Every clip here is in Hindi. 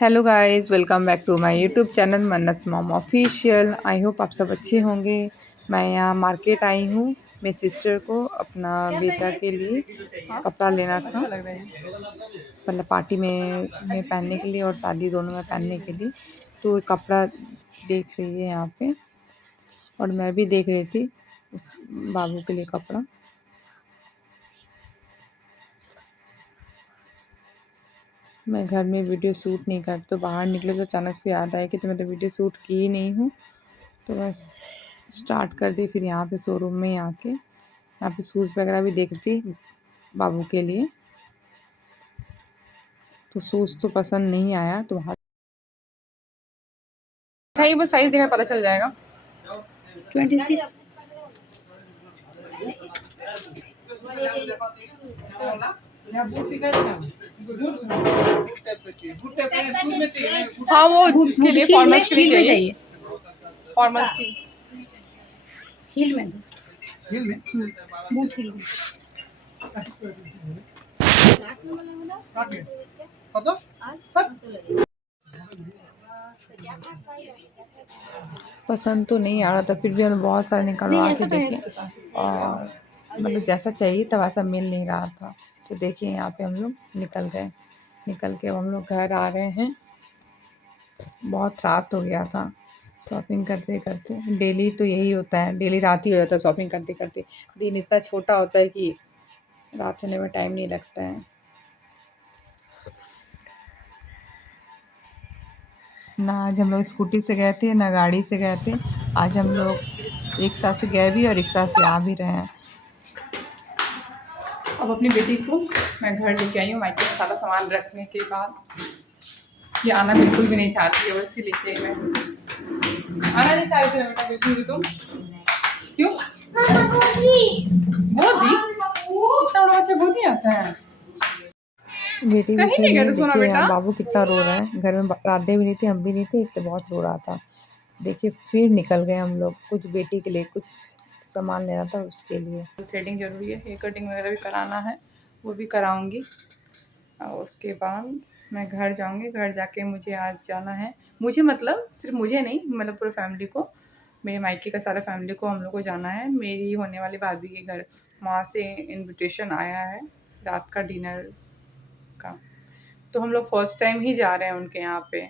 Hello guys, welcome back to my YouTube channel Mannat mom official. I hope आप सब अच्छे होंगे। मैं यहाँ मार्केट आई हूँ मेरी सिस्टर को अपना बेटा के लिए कपड़ा लेना था। मतलब पार्टी में पहनने के लिए और शादी दोनों में पहनने के लिए। तो कपड़ा देख रही है यहाँ पे और मैं भी देख रही थी उस बाबू के लिए कपड़ा। मैं घर में वीडियो शूट नहीं करती, तो बाहर निकले तो अचानक से याद आया कि तो मैं तो वीडियो शूट की ही नहीं हूँ। तो मैं स्टार्ट कर दी। फिर यहाँ पे शोरूम में आके यहाँ पे शूज़ वगैरह भी देख रही थी बाबू के लिए। तो शूज़ तो पसंद नहीं आया, तो वहाँ बस साइज देखा पता चल जाएगा। 26 हाँ, वो उसके लिए फॉर्मल्स के लिए चाहिए। फॉर्मल्स हील में दो, बूट हील में। पसंद तो नहीं आ रहा था, फिर भी हमने बहुत सारे निकलवा के देखे और मतलब जैसा चाहिए था वैसा मिल नहीं रहा था। तो देखिए यहाँ पे हम लोग निकल के हम लोग घर आ रहे हैं। बहुत रात हो गया था शॉपिंग करते करते। डेली तो यही होता है, डेली रात ही हो जाता है शॉपिंग करते करते। दिन इतना छोटा होता है कि रात होने में टाइम नहीं लगता है। ना आज हम लोग स्कूटी से गए थे ना गाड़ी से गए थे। आज हम लोग रिक्शा से गए भी और रिक्शा से आ भी रहे हैं। अब अपनी बेटी को मैं घर लेके आई हूँ मायके में सारा सामान रखने के बाद। ये आना बिल्कुल भी नहीं चाहती है, वैसे लेके आई मैं। आना नहीं चाहती है बेटा बिल्कुल भी। तुम क्यों गोदी इतना बड़ा बच्चा गोदी आता है? बेटी भी कहीं नहीं गए तो देखिए सोना बेटा। बाबू कितना रो रहा है। घर में राधे भी नहीं थे, हम भी नहीं थे, इसलिए बहुत रो रहा था। देखिए फिर निकल गए हम लोग, कुछ बेटी के लिए कुछ सामान लेना था उसके लिए। थ्रेडिंग जरूरी है, हेयर कटिंग वगैरह भी कराना है, वो भी कराऊंगी। और उसके बाद मैं घर जाऊंगी। घर जाके मुझे आज जाना है, मुझे मतलब सिर्फ मुझे नहीं, मतलब पूरे फैमिली को, मेरे मायके का सारा फैमिली को हम लोग को जाना है मेरी होने वाली भाभी के घर। वहाँ से इनविटेशन आया है रात का डिनर का। तो हम लोग फर्स्ट टाइम ही जा रहे हैं उनके यहाँ पे।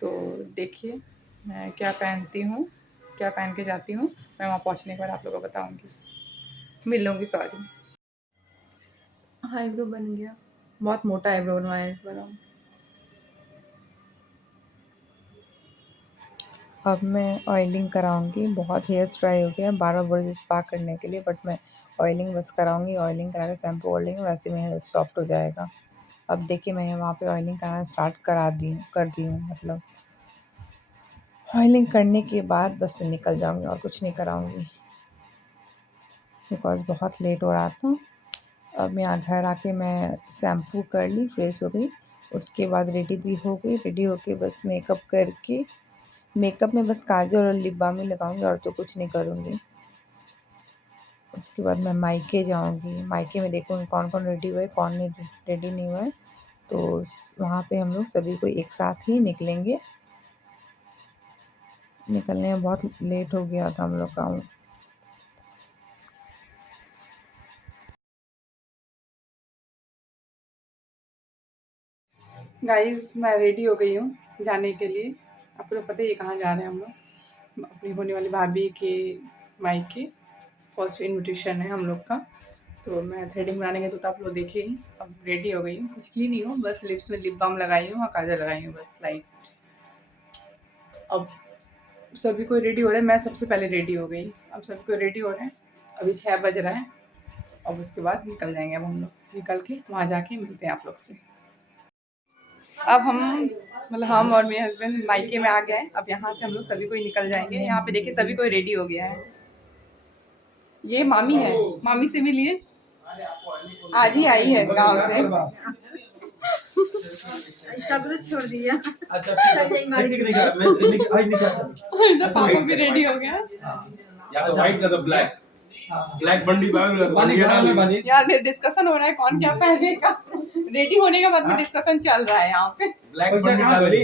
तो देखिए मैं क्या पहनती हूँ, क्या पहन के जाती हूँ। मैं वहाँ पहुँचने के बाद आप लोगों को बताऊँगी, मिल लूँगी। सॉरी, आईब्रो बन गया, बहुत मोटा आईब्रो बनवाया इस बार। अब मैं ऑयलिंग कराऊंगी। बहुत हेयर ड्राई हो गया, बार बार बोल स्पा करने के लिए, बट मैं ऑयलिंग बस कराऊंगी। ऑयलिंग करा के शैम्पू ओढ़ लेंगे, वैसे में हेयर सॉफ्ट हो जाएगा। अब देखिए मैं वहाँ पे ऑयलिंग कराना स्टार्ट कर दी हूँ। मतलब ऑयलिंग करने के बाद बस मैं निकल जाऊँगी और कुछ नहीं कराऊँगी, बिकॉज़ बहुत लेट हो रहा था। अब मैं यहाँ घर आके मैं शैम्पू कर ली, फ्रेश हो गई। उसके बाद रेडी भी हो गई। रेडी होके बस मेकअप करके, मेकअप में बस काजल और लिप बाम ही लगाऊंगी और तो कुछ नहीं करूँगी। उसके बाद मैं मायके जाऊंगी। मायके में देखूँगी कौन कौन रेडी हुआ है, कौन नहीं रेडी नहीं हुआ है। तो वहाँ पे हम लोग सभी को एक साथ ही निकलेंगे। निकलने में बहुत लेट हो गया था हम लोग का। गाइस मैं रेडी हो गई हूँ जाने के लिए। आपको तो पता ही है कहाँ जा रहे हैं हम लोग, अपनी होने वाली भाभी के मायके। फर्स्ट इनविटेशन है हम लोग का। तो मैं थ्रेडिंग बनाने गई तो आप लोग देखे ही। अब रेडी हो गई हूँ, कुछ की नहीं हूँ, बस लिप्स में लिप बाम लगाई हूँ और काजल लगाई हूँ, बस लाइट। अब सभी को रेडी हो रहा है, मैं सबसे पहले रेडी हो गई। अब सभी को रेडी हो रहे हैं, अभी 6 बज रहा है। अब उसके बाद निकल जाएंगे। अब हम लोग निकल के वहाँ जाके मिलते हैं आप लोग से। अब हम और मेरे हस्बैंड मायके में आ गए हैं। अब यहाँ से हम लोग सभी को ही निकल जाएंगे। यहाँ पे देखिए सभी को रेडी हो गया है। ये मामी है, मामी से मिलिए, आज ही आई है गांव से। सब कुछ छोड़ दिया। अच्छा पापा भी रेडी हो गया। या तो व्हाइट ना तो ब्लैक। ब्लैक बंडी यार डिस्कशन हो रहा है कौन क्या पहनेगा। रेडी होने के बाद में डिस्कशन चल रहा है यहाँ पे। black one निकाल ली।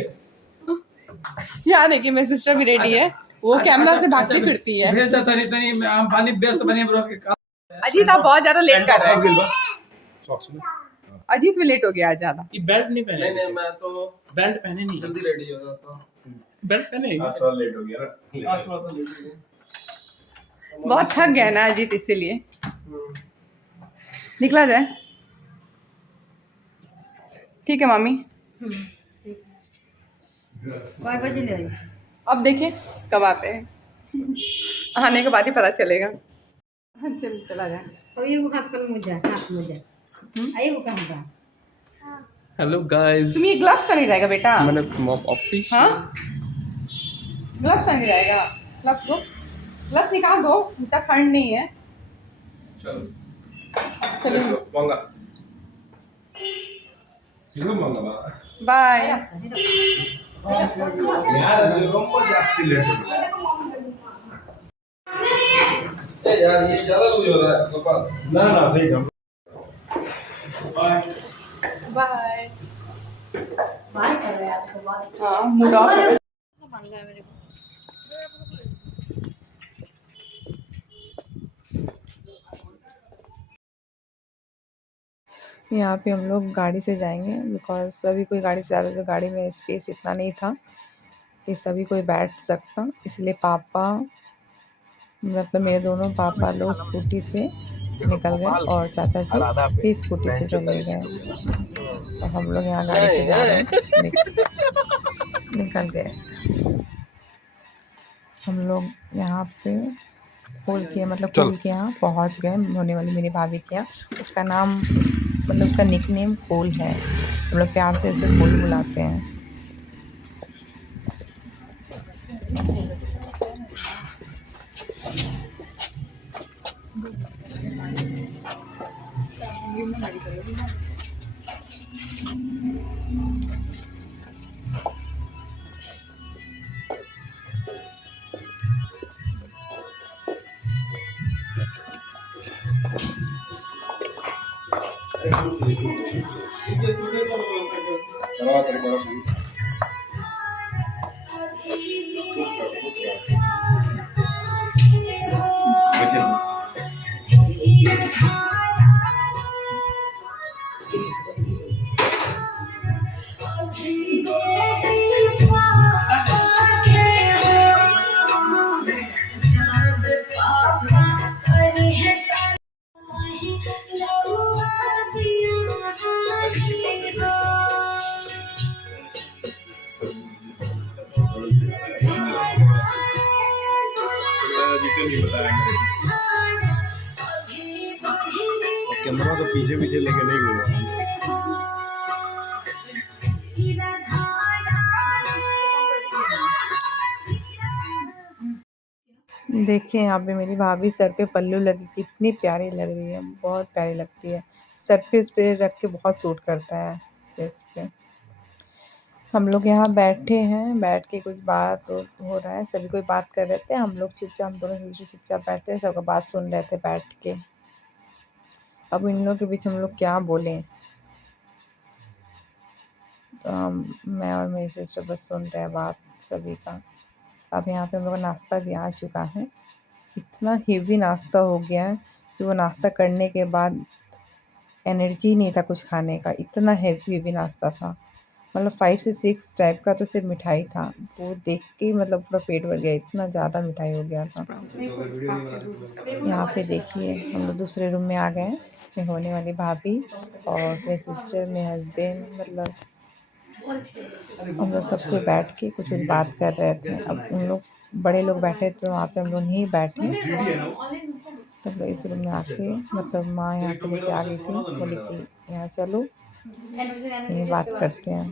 यहाँ देखिए मेरी सिस्टर भी रेडी है, वो कैमरा से भागती फिरती है। भेज दे तनी तनी हम पानी बेस्ट बनिए ब्रोस के काम। अजीत आप बहुत ज्यादा लेट कर रहे हैं। अजीत भी लेट हो गया आज ज्यादा। ये बेल्ट नहीं पहने। नहीं मैं तो बेल्ट पहने नहीं। जल्दी रेडी हो जाता हूँ। बेल्ट पहने। आज थोड़ा लेट हो गया ना। आज थोड़ा सा लेट हो गया। बहुत थक गया ना अजीत, इसीलिए निकला जाए। ठीक है मम्मी, कई बजे ले आई? अब देखिए कब आते हैं, आने के बाद ही पता चलेगा। चल चला जाए। तो ये हाथ पर मुझे हाथ मुझे आई वो कहां का? Hello guys. तुम ये ग्लव्स पहन के जाएगा बेटा? मैंने ऑफिस। हाँ ग्लव्स पहन के जाएगा। ग्लव्स दो, ग्लव्स निकाल दो, इतना ठंड नहीं है। चलो चलो मंगा सिंगल मंगा बा बाय। यार रोम जास्ती लेट हो गया यार, ये ज्यादा लूज हो रहा है गोपाल। ना सही काम। बाय बाय बाय कर रहे हैं आपको बात। हाँ मूड ऑफ है। बन गया मेरे को। यहाँ पे हम लोग गाड़ी से जाएंगे, बिकॉज सभी कोई गाड़ी से ज़्यादा, तो गाड़ी में स्पेस इतना नहीं था कि सभी कोई बैठ सकता, इसलिए पापा मतलब मेरे दोनों पापा लोग स्कूटी से निकल गए और चाचा जी भी स्कूटी से चले गए। तो हम लोग यहाँ गाड़ी से जा रहे हैं, निकल गए। हम लोग यहाँ पे पुल के पुल के यहाँ पहुँच गए, होने वाली मेरी भाभी के यहाँ। उसका नाम मतलब उसका निकनेम कोल है, हम लोग प्यार से उसे कोल बुलाते हैं। कैमरा तो पीछे पीछे लेके नहीं घूमा। देखिए यहाँ पे मेरी भाभी सर पे पल्लू लगी, कितनी प्यारी लग रही है, बहुत प्यारी लगती है। सर पे उस पर रख के बहुत सूट करता है फेस पे। हम लोग यहाँ बैठे हैं, बैठ के कुछ बात हो रहा है, सभी कोई बात कर रहे थे। हम लोग चुपचाप, हम दोनों सिस्टर चुपचाप बैठे, सबका बात सुन रहे थे बैठ के। अब इन लोगों के बीच हम लोग क्या बोलें, तो मैं और मेरी सिस्टर बस सुन रहे हैं बात सभी का। अब यहाँ पे हम लोग का नाश्ता भी आ चुका है। इतना हेवी नाश्ता हो गया है कि वो नाश्ता करने के बाद एनर्जी नहीं था कुछ खाने का, इतना हेवी नाश्ता था। मतलब 5 से 6 टाइप का तो सिर्फ मिठाई था, वो देख के मतलब पूरा पेट भर गया, इतना ज़्यादा मिठाई हो गया था। यहाँ पे देखिए हम लोग दूसरे रूम में आ गए हैं, मेरी होने वाली भाभी और मेरी सिस्टर, मेरे हस्बैंड, मतलब हम लोग सब कोई बैठ के कुछ बात कर रहे थे। अब उन लोग बड़े लोग बैठे थे, वहाँ पे हम लोग नहीं बैठे। तब लोग इस रूम में आके मतलब माँ यहाँ पे लेके आ गई थी, बोली कि यहाँ चलो यही बात करते हैं।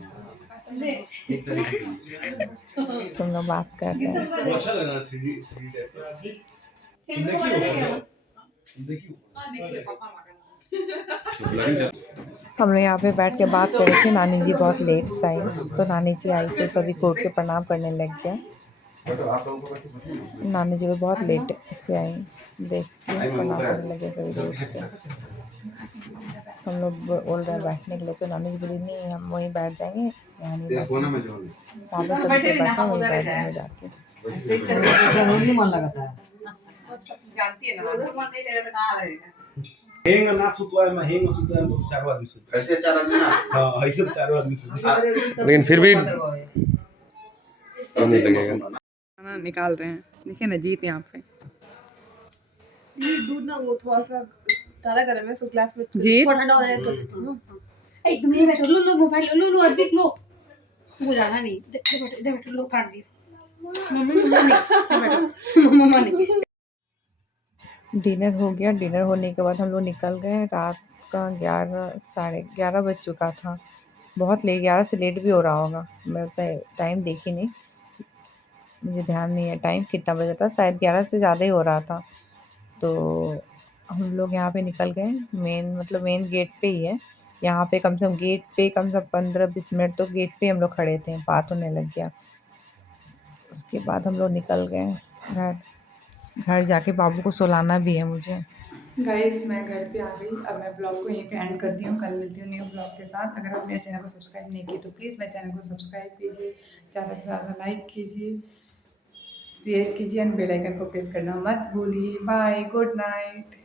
तुम लोग बात कर रहे हैं। अच्छा लगा 3D टाइप हम लोग यहाँ पे बैठ के बात कर रहे थे। नानी जी बहुत लेट से आई, तो नानी जी आई तो सभी को उठ के प्रणाम करने लग गया। नानी जी को बहुत लेट से आई, देख के प्रणाम करने लगे सभी को उठ के। हम लोग बोल रहे हैं बैठने के लिए, तो नानी जी बोली नहीं हम वहीं बैठ जाएंगे, यहाँ नहीं बैठेंगे। वहाँ पे सभी कोई बैठा वहीं बैठ जाएंगे जाके। नहीं मन लगता है। हेंग ना सुतवाए में हेंग सुतवाए में चार आदमी सुत ऐसे चार आदमी ना हां ऐसे चार आदमी सुत लेकिन फिर भी कम नहीं लगेगा। खाना निकाल रहे हैं, देखिए ना जीत यहाँ पे। दूध ना वो थोड़ा सा ज्यादा गर्म है, सो ग्लास में जीत थोड़ा ठंडा हो रहा है कर देती हूँ। ए तुम ये बैठो, लो मोबाइल लो अधिक लो, वो जाना नहीं, जब बैठो लो काट दी मम्मा नहीं। डिनर हो गया। डिनर होने के बाद हम लोग निकल गए। रात का 11 साढ़े 11 बज चुका था, बहुत लेट, 11 से लेट भी हो रहा होगा। मैं टाइम देखी नहीं, मुझे ध्यान नहीं है टाइम कितना बजा था, शायद 11 से ज़्यादा ही हो रहा था। तो हम लोग यहाँ पे निकल गए, मेन गेट पे ही है। यहाँ पे कम से कम गेट पे कम से कम 15-20 मिनट तो गेट पे हम लोग खड़े थे, बात होने लग गया। उसके बाद हम लोग निकल गए घर जाके बाबू को सुलाना भी है मुझे। गाइस मैं घर पे आ गई, अब मैं ब्लॉग को यहीं पे एंड करती हूँ। कल मिलती हूँ न्यू ब्लॉग के साथ। अगर आप मेरे चैनल को सब्सक्राइब नहीं किए तो प्लीज़ मेरे चैनल को सब्सक्राइब कीजिए, ज़्यादा से ज़्यादा लाइक कीजिए, शेयर कीजिए एंड बेल आइकन को प्रेस करना मत भूलिए। Bye, good night.